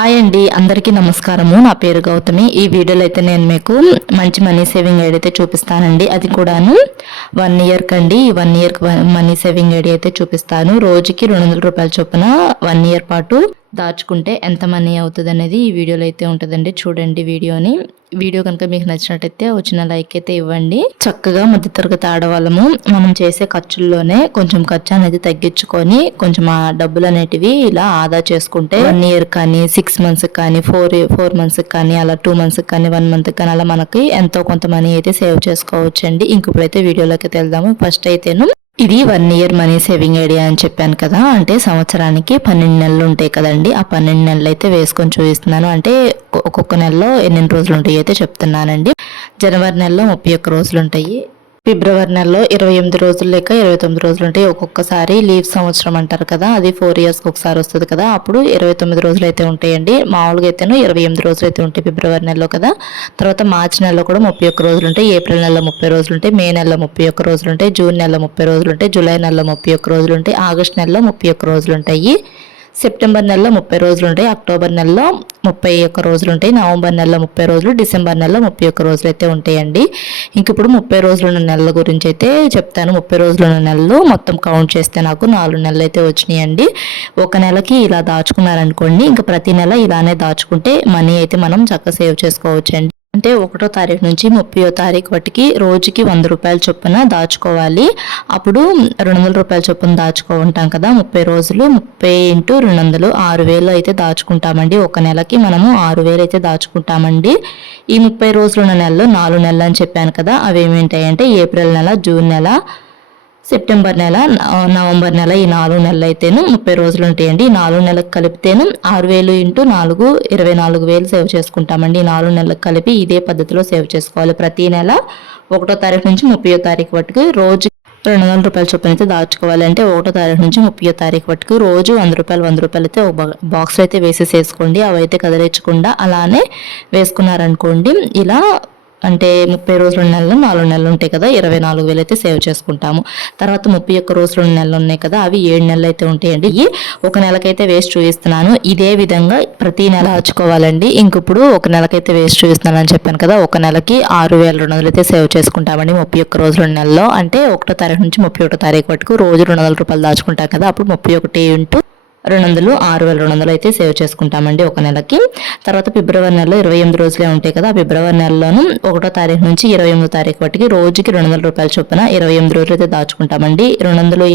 Hi అండి, అందరికీ నమస్కారము. నా పేరు గౌతమి. ఈ వీడియోలో అయితే నేను మీకు మంచి మనీ సేవింగ్ ఐడి అయితే చూపిస్తానండి. అది కూడాను 1 ఇయర్ కండి. ఈ 1 ఇయర్ మనీ సేవింగ్ ఐడి అయితే చూపిస్తాను. రోజుకి 200 రూపాయల చొప్పున 1 ఇయర్ పాటు దాచుకుంటే ఎంత మనీ అవుతుంది అనేది ఈ వీడియోలో అయితే ఉంటుందండి. చూడండి వీడియో కనుక మీకు నచ్చినట్టయితే వచ్చిన లైక్ అయితే ఇవ్వండి. చక్కగా మధ్యతరగతి ఆడవాళ్ళము మనం చేసే ఖర్చుల్లోనే కొంచెం ఖర్చు అనేది తగ్గించుకొని కొంచెం ఆ డబ్బులు అనేటివి ఇలా ఆదా చేసుకుంటే 1 ఇయర్ కానీ 6 మంత్స్ కానీ 4 మంత్స్ కానీ అలా 2 మంత్స్ కానీ 1 మంత్ కానీ అలా మనకి ఎంతో కొంత మనీ అయితే సేవ్ చేసుకోవచ్చు అండి. ఇప్పుడైతే వీడియోలోకి వెళ్దాము. ఫస్ట్ అయితేను ఇది 1 ఇయర్ మనీ సేవింగ్ ఐడియా అని చెప్పాను కదా, అంటే సంవత్సరానికి 12 నెలలు ఉంటాయి కదండి. ఆ 12 నెలలు అయితే వేసుకొని చూపిస్తున్నాను. అంటే ఒక్కొక్క నెలలో ఎన్ని రోజులు ఉంటాయి అయితే చెప్తున్నానండి. జనవరి నెలలో 31 రోజులు ఉంటాయి. ఫిబ్రవరి నెలలో 28 రోజులు లేక 29 రోజులు ఉంటాయి. ఒక్కొక్కసారి లీవ్ సంవత్సరం అంటారు కదా, అది 4 ఇయర్స్కి ఒకసారి వస్తుంది కదా, అప్పుడు 29 రోజులు అయితే ఉంటాయండి. మామూలుగా అయితేను 28 రోజులు అయితే ఉంటాయి ఫిబ్రవరి నెలలో కదా. తర్వాత మార్చి నెలలో కూడా 31 రోజులు ఉంటాయి. ఏప్రిల్ నెలలో 30 రోజులు ఉంటాయి. మే నెలలో 31 రోజులు ఉంటాయి. జూన్ నెలలో 30 రోజులు ఉంటాయి. జూలై నెలలో 31 రోజులు ఉంటాయి. ఆగస్ట్ నెలలో 31 రోజులు ఉంటాయి. సెప్టెంబర్ నెలలో 30 రోజులు ఉంటాయి. అక్టోబర్ నెలలో 31 రోజులు ఉంటాయి. నవంబర్ నెలలో 30 రోజులు, డిసెంబర్ నెలలో 31 రోజులు అయితే ఉంటాయండి. ఇప్పుడు 30 రోజులు ఉన్న నెలల గురించి అయితే చెప్తాను. 30 రోజులు ఉన్న నెలలు మొత్తం కౌంట్ చేస్తే నాకు 4 నెలలు అయితే వచ్చినాయండి. ఒక నెలకి ఇలా దాచుకున్నారనుకోండి, ఇంకా ప్రతి నెల ఇలానే దాచుకుంటే మనీ అయితే మనం చక్కగా సేవ్ చేసుకోవచ్చు అండి. అంటే 1వ తారీఖు నుంచి 30వ తారీఖు వాటికి రోజుకి 100 రూపాయల చొప్పున దాచుకోవాలి. అప్పుడు 200 రూపాయల చొప్పున దాచుకుంటాం కదా. 30 రోజులు 30 × 200 6,000 అయితే దాచుకుంటామండి. ఒక నెలకి మనము 6,000 అయితే దాచుకుంటామండి. ఈ 30 రోజులు ఉన్న నెలలో 4 నెలలు అని చెప్పాను కదా, అవి ఏమేంటాయంటే ఏప్రిల్ నెల, జూన్ నెల, సెప్టెంబర్ నెల, నవంబర్ నెల, ఈ 4 నెలలు అయితేను 30 రోజులు ఉంటాయండి. ఈ 4 నెలలకు కలిపితేను 6,000 × 4 24,000 సేవ్ చేసుకుంటామండి. ఈ 4 నెలలకు కలిపి ఇదే పద్ధతిలో సేవ్ చేసుకోవాలి. ప్రతి నెల 1వ తారీఖు నుంచి 30వ తారీఖు వరకు రోజు 200 రూపాయల చొప్పున అయితే దాచుకోవాలి. అంటే 1వ తారీఖు నుంచి 30వ తారీఖు వరకు రోజు 100 రూపాయలు అయితే ఒక బాక్స్ అయితే వేసేసుకోండి. అవి అయితే కదిలించకుండా అలానే వేసుకున్నారనుకోండి. ఇలా అంటే 30 రోజుల నెలలో 4 నెలలు ఉంటాయి కదా, 24,000 అయితే సేవ్ చేసుకుంటాము. తర్వాత 31 రోజుల నెలలు ఉన్నాయి కదా, అవి 7 నెలలు అయితే ఉంటాయండి. ఒక నెలకైతే వేస్ట్ చూపిస్తున్నాను. ఇదే విధంగా ప్రతి నెల దాచుకోవాలండి. ఇప్పుడు ఒక నెలకైతే వేస్ట్ చూపిస్తున్నాను అని చెప్పాను కదా, ఒక నెలకి 6,200 అయితే సేవ్ చేసుకుంటామండి 31 రోజుల నెలలో. అంటే 1వ తారీఖు నుంచి 31వ తారీఖు వరకు రోజు 200 రూపాయలు దాచుకుంటాం కదా, అప్పుడు 31 × 200 6,200 అయితే సేవ్ చేసుకుంటామండి ఒక నెలకి. తర్వాత ఫిబ్రవరి నెలలో 28 రోజులే ఉంటాయి కదా, ఫిబ్రవరి నెలలోను 1వ తారీఖు నుంచి 28వ తారీఖు వరకు రోజుకి 200 రూపాయల చొప్పున 28 రోజులు అయితే దాచుకుంటామండి. 200 ×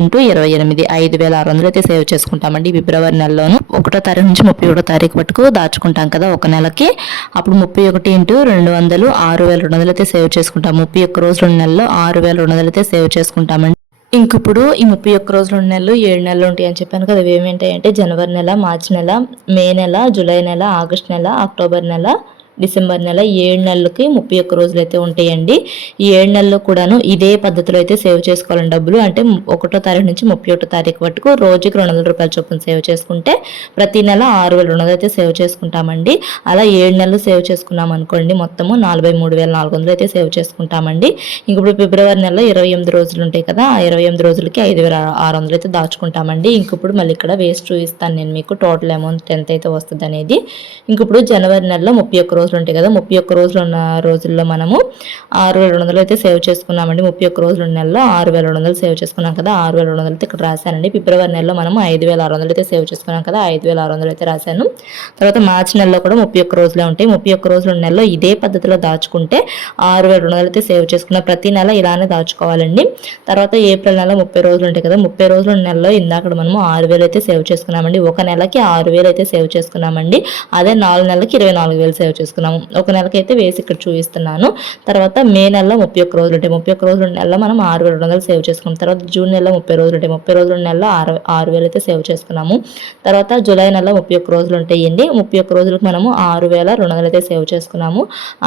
28 5,600 అయితే సేవ్ చేసుకుంటామండి ఫిబ్రవరి నెలలోను. 1వ తారీఖు నుంచి 31వ తారీఖు వరకు దాచుకుంటాం కదా ఒక నెలకి, అప్పుడు 31 × 200 6,200 అయితే సేవ్ చేసుకుంటాం. 31 రోజుల నెలలో 6,200 అయితే సేవ్ చేసుకుంటామండి. ఇప్పుడు ఈ 31 రోజులు 2 నెలలు 7 నెలలు ఉంటాయి అని చెప్పాను కదా, అవి ఏమేంటాయంటే జనవరి నెల, మార్చి నెల, మే నెల, జూలై నెల, ఆగస్ట్ నెల, అక్టోబర్ నెల, డిసెంబర్ నెల, 7 నెలలకి 31 రోజులు అయితే ఉంటాయండి. ఈ 7 నెలలు కూడాను ఇదే పద్ధతిలో అయితే సేవ్ చేసుకోవాలని డబ్బులు. అంటే 1వ తారీఖు నుంచి 31వ తారీఖు వరకు రోజుకి 200 రూపాయల చొప్పున సేవ్ చేసుకుంటే ప్రతి నెల 6,200 అయితే సేవ్ చేసుకుంటామండి. అలా 7 నెలలు సేవ్ చేసుకున్నాం అనుకోండి, మొత్తము 43,400 అయితే సేవ్ చేసుకుంటామండి. ఇప్పుడు ఫిబ్రవరి నెలలో 28 రోజులు ఉంటాయి కదా, ఆ 28 రోజులకి 5,600 అయితే దాచుకుంటామండి. ఇప్పుడు మళ్ళీ ఇక్కడ వేస్ట్ చూపిస్తాను నేను మీకు, టోటల్ అమౌంట్ ఎంత అయితే వస్తుంది అనేది. ఇప్పుడు జనవరి నెలలో 31 రోజులు ఉంటాయి కదా, 31 రోజులు ఉన్న రోజుల్లో మనము 6,200 అయితే సేవ్ చేసుకున్నామండి. 31 రోజుల నెలలో 6,200 సేవ్ చేసుకున్నాం కదా, 6,200 అయితే ఇక్కడ రాశానండి. ఫిబ్రవరి నెలలో మనము 5,600 అయితే సేవ్ చేసుకున్నాం కదా, 5,600 అయితే రాశాను. తర్వాత మార్చి నెలలో కూడా 31 రోజులే ఉంటాయి. 31 రోజుల నెలలో ఇదే పద్ధతిలో దాచుకుంటే 6,200 అయితే సేవ్ చేసుకున్నాం. ప్రతి నెల ఇలానే దాచుకోవాలండి. తర్వాత ఏప్రిల్ నెల 30 రోజులు ఉంటాయి కదా, 30 రోజుల నెలలో ఇందాక మనము 6,000 అయితే సేవ్ చేసుకున్నామండి. ఒక నెలకి 6,000 అయితే సేవ్ చేసుకున్నామండి. అదే 4 నెలలకి 24,000 సేవ్ చేసుకున్నాము. ఒక నెలకైతే వేసి ఇక్కడ చూపిస్తున్నాను. తర్వాత మే నెలలో 31 రోజులు ఉంటాయి. 31 రోజుల నెలలో మనం 6,200 సేవ్ చేసుకున్నాం. తర్వాత జూన్ నెలలో 30 రోజులు ఉంటాయి. 30 రోజుల నెలలో 6,000 అయితే సేవ్ చేసుకున్నాము. తర్వాత జూలై నెలలో 31 రోజులు ఉంటాయండి. 31 రోజులకు మనము 6,200 అయితే సేవ్ చేసుకున్నాము.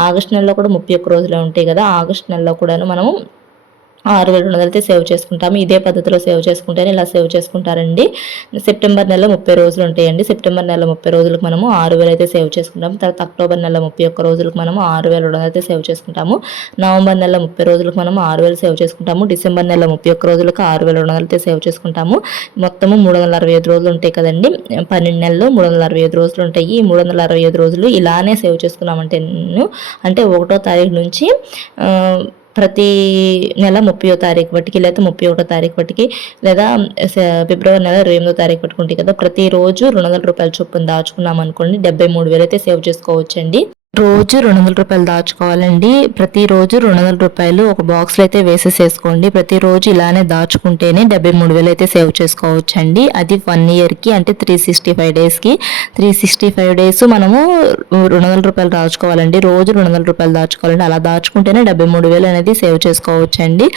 ఆగస్ట్ నెలలో కూడా 31 రోజులే ఉంటాయి కదా, ఆగస్ట్ నెలలో కూడా మనము 6,200 అయితే సేవ్ చేసుకుంటాము. ఇదే పద్ధతిలో సేవ్ చేసుకుంటేనే ఇలా సేవ్ చేసుకుంటారండి. సెప్టెంబర్ నెల 30 రోజులు ఉంటాయండి. సెప్టెంబర్ నెల 30 రోజులకు మనము 6,000 అయితే సేవ్ చేసుకుంటాము. తర్వాత అక్టోబర్ నెల 31 రోజులకు మనము 6,200 అయితే సేవ్ చేసుకుంటాము. నవంబర్ నెల 30 రోజులకు మనము 6,000 సేవ్ చేసుకుంటాము. డిసెంబర్ నెల 31 రోజులకు 6,200 అయితే సేవ్ చేసుకుంటాము. మొత్తము 365 రోజులు ఉంటాయి కదండి. 12 నెలలు 365 రోజులు ఉంటాయి. ఈ 365 రోజులు ఇలానే సేవ్ చేసుకున్నామంటే అంటే 1వ తారీఖు నుంచి ప్రతి నెల 30వ తారీఖు బట్టికి లేదా 31వ తారీఖు బట్టికి లేదా ఫిబ్రవరి నెల 28వ తారీఖు బట్టుకు ఉంటాయి కదా, ప్రతిరోజు 200 రూపాయల చొప్పున దాచుకున్నాం అనుకోండి 73,000 అయితే సేవ్ చేసుకోవచ్చండి. రోజు 200 రూపాయలు దాచుకోవాలండి. ప్రతిరోజు 200 రూపాయలు ఒక బాక్స్లో అయితే వేసేసేసుకోండి. ప్రతిరోజు ఇలానే దాచుకుంటేనే 73,000 అయితే సేవ్ చేసుకోవచ్చండి. అది 1 ఇయర్కి అంటే 365 డేస్కి. 365 డేస్ మనము 200 రూపాయలు దాచుకోవాలండి. రోజు 200 రూపాయలు దాచుకోవాలండి. అలా దాచుకుంటేనే 73,000 అనేది సేవ్ చేసుకోవచ్చండి.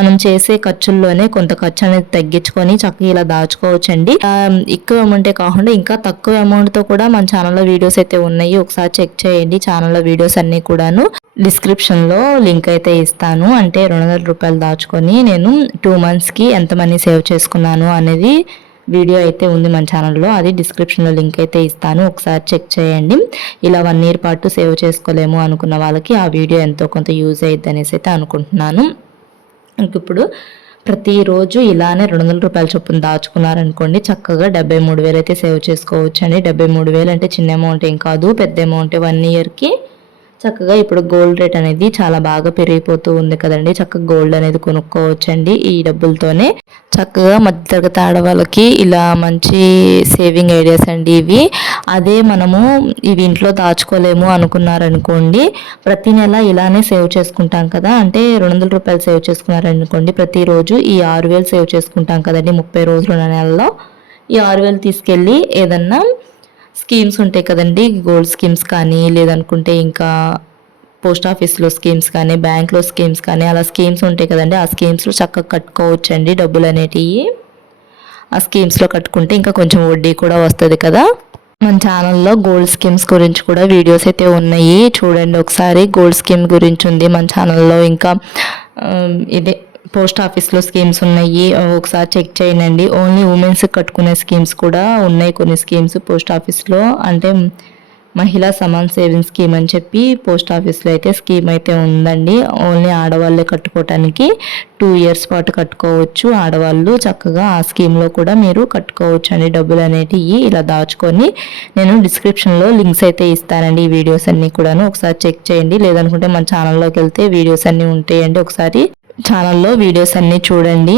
మనం చేసే ఖర్చుల్లోనే కొంత ఖర్చు అనేది తగ్గించుకొని చక్కగా ఇలా దాచుకోవచ్చండి. ఎక్కువ అమౌంటే కాకుండా ఇంకా తక్కువ అమౌంట్తో కూడా మన ఛానల్లో వీడియోస్ అయితే ఉన్నాయి, ఒకసారి చెక్ చేయండి. ఛానల్లో వీడియోస్ అన్నీ కూడాను డిస్క్రిప్షన్లో లింక్ అయితే ఇస్తాను. అంటే 200 రూపాయలు దాచుకొని నేను 2 మంత్స్కి ఎంత మనీ సేవ్ చేసుకున్నాను అనేది వీడియో అయితే ఉంది మన ఛానల్లో. అది డిస్క్రిప్షన్లో లింక్ అయితే ఇస్తాను, ఒకసారి చెక్ చేయండి. ఇలా 1 ఇయర్ పాటు సేవ్ చేసుకోలేము అనుకున్న వాళ్ళకి ఆ వీడియో ఎంతో కొంత యూజ్ అయ్యిద్ది అనేసి అయితే అనుకుంటున్నాను. ఇప్పుడు ప్రతిరోజు ఇలానే 200 రూపాయల చొప్పున దాచుకున్నారనుకోండి చక్కగా 73,000 అయితే సేవ్ చేసుకోవచ్చు అండి. 73,000 అంటే చిన్న అమౌంట్ ఏం కాదు, పెద్ద అమౌంటే 1 ఇయర్కి. చక్కగా ఇప్పుడు గోల్డ్ రేట్ అనేది చాలా బాగా పెరిగిపోతూ ఉంది కదండి. చక్కగా గోల్డ్ అనేది కొనుక్కోవచ్చండి ఈ డబ్బులతోనే. చక్కగా మధ్యతరగతి ఆడవాళ్ళకి ఇలా మంచి సేవింగ్ ఐడియాస్ అండి ఇవి. అదే మనము ఇవి ఇంట్లో దాచుకోలేము అనుకున్నారనుకోండి, ప్రతి నెల ఇలానే సేవ్ చేసుకుంటాం కదా. అంటే 200 రూపాయలు సేవ్ చేసుకున్నారనుకోండి, ప్రతిరోజు ఈ 6,000 సేవ్ చేసుకుంటాం కదండి 30 రోజులు ఉన్న నెలలో. ఈ 6,000 తీసుకెళ్ళి ఏదన్నా స్కీమ్స్ ఉంటాయి కదండి, గోల్డ్ స్కీమ్స్ కానీ లేదనుకుంటే ఇంకా పోస్ట్ ఆఫీస్లో స్కీమ్స్ కానీ బ్యాంక్లో స్కీమ్స్ కానీ అలా స్కీమ్స్ ఉంటాయి కదండి, ఆ స్కీమ్స్లో చక్కగా కట్టుకోవచ్చండి డబ్బులు అనేటివి. ఆ స్కీమ్స్లో కట్టుకుంటే ఇంకా కొంచెం వడ్డీ కూడా వస్తుంది కదా. మన ఛానల్లో గోల్డ్ స్కీమ్స్ గురించి కూడా వీడియోస్ అయితే ఉన్నాయి, చూడండి ఒకసారి. గోల్డ్ స్కీమ్ గురించి ఉంది మన ఛానల్లో. ఇంకా ఇదే పోస్ట్ ఆఫీస్లో స్కీమ్స్ ఉన్నాయి, ఒకసారి చెక్ చేయండి. ఓన్లీ ఉమెన్స్ కట్టుకునే స్కీమ్స్ కూడా ఉన్నాయి కొన్ని స్కీమ్స్ పోస్ట్ ఆఫీస్లో. అంటే మహిళా సమాన్ సేవింగ్ స్కీమ్ అని చెప్పి పోస్ట్ ఆఫీస్లో అయితే స్కీమ్ అయితే ఉందండి. ఓన్లీ ఆడవాళ్ళే కట్టుకోవటానికి 2 ఇయర్స్ పాటు కట్టుకోవచ్చు ఆడవాళ్ళు. చక్కగా ఆ స్కీమ్లో కూడా మీరు కట్టుకోవచ్చు అండి డబ్బులు అనేటివి ఇలా దాచుకొని. నేను డిస్క్రిప్షన్లో లింక్స్ అయితే ఇస్తానండి ఈ వీడియోస్ అన్నీ కూడాను, ఒకసారి చెక్ చేయండి. లేదనుకుంటే మన ఛానల్లోకి వెళ్తే వీడియోస్ అన్నీ ఉంటాయండి, ఒకసారి ఛానల్లో వీడియోస్ అన్నీ చూడండి.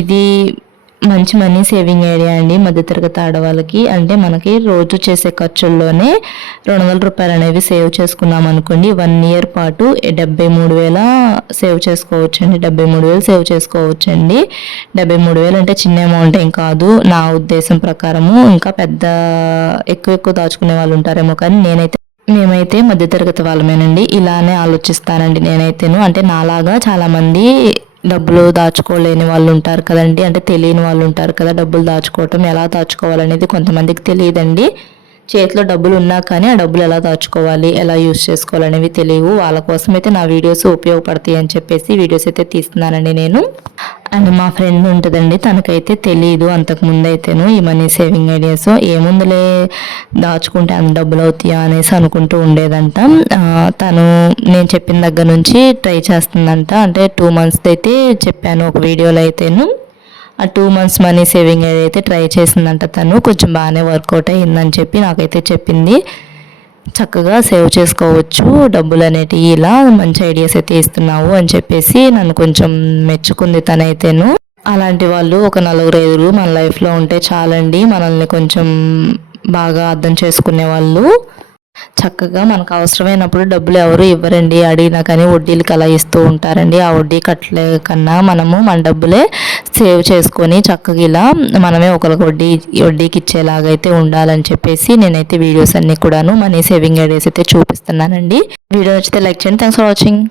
ఇది మంచి మనీ సేవింగ్ ఐడియా అండి మధ్యతరగతి ఆడవాళ్ళకి. అంటే మనకి రోజు చేసే ఖర్చుల్లోనే 200 రూపాయలు అనేవి సేవ్ చేసుకున్నాం అనుకోండి 1 ఇయర్ పాటు 73,000 సేవ్ చేసుకోవచ్చు అండి. 73,000 సేవ్ చేసుకోవచ్చండి. 73,000 అంటే చిన్న అమౌంట్ ఏం కాదు నా ఉద్దేశం ప్రకారము. ఇంకా పెద్ద ఎక్కువ దాచుకునే వాళ్ళు ఉంటారేమో, కానీ మేమైతే మధ్యతరగతి వాళ్ళమేనండి. ఇలానే ఆలోచిస్తానండి నేనైతేను. అంటే నాలాగా చాలామంది డబ్బులు దాచుకోలేని వాళ్ళు ఉంటారు కదండి, అంటే తెలియని వాళ్ళు ఉంటారు కదా. డబ్బులు దాచుకోవటం ఎలా దాచుకోవాలనేది కొంతమందికి తెలియదండి. చేతిలో డబ్బులు ఉన్నా కానీ ఆ డబ్బులు ఎలా దాచుకోవాలి, ఎలా యూస్ చేసుకోవాలనేవి తెలియవు. వాళ్ళ కోసం అయితే నా వీడియోస్ ఉపయోగపడతాయి అని చెప్పేసి వీడియోస్ అయితే తీస్తున్నానండి నేను. అండ్ మా ఫ్రెండ్ ఉంటుందండి, తనకైతే తెలియదు అంతకుముందు అయితేను ఈ మనీ సేవింగ్ ఐడియాస్. ఏముందులే దాచుకుంటే అంత డబ్బులు అవుతాయా అనేసి అనుకుంటూ ఉండేదంట. తను నేను చెప్పిన దగ్గర నుంచి ట్రై చేస్తుందంట. అంటే 2 మంత్స్ అయితే చెప్పాను ఒక వీడియోలో అయితేను. ఆ 2 మంత్స్ మనీ సేవింగ్ అయితే ట్రై చేసిందంట తను. కొంచెం బాగానే వర్కౌట్ అయ్యిందని చెప్పి నాకైతే చెప్పింది. చక్కగా సేవ్ చేసుకోవచ్చు డబ్బులు అనేటివి, ఇలా మంచి ఐడియాస్ అయితే ఇస్తున్నావు అని చెప్పేసి నన్ను కొంచెం మెచ్చుకుంది తనైతేను. అలాంటి వాళ్ళు ఒక 4-5 మన లైఫ్లో ఉంటే చాలండి, మనల్ని కొంచెం బాగా అర్థం చేసుకునే వాళ్ళు. చక్కగా మనకు అవసరమైనప్పుడు డబ్బులు ఎవరు ఇవ్వరండి, అడిగినా కానీ వడ్డీలకి అలా ఇస్తూ ఉంటారండి. ఆ వడ్డీ కట్టలే కన్నా మనము మన డబ్బులే సేవ్ చేసుకొని చక్కగా ఇలా మనమే ఒకరికి వడ్డీకి ఇచ్చేలాగైతే ఉండాలని చెప్పేసి నేనైతే వీడియోస్ అన్నీ కూడాను మనీ సేవింగ్ ఐడియాస్ అయితే చూపిస్తున్నానండి. వీడియో నచ్చితే లైక్ చేయండి. Thanks for watching.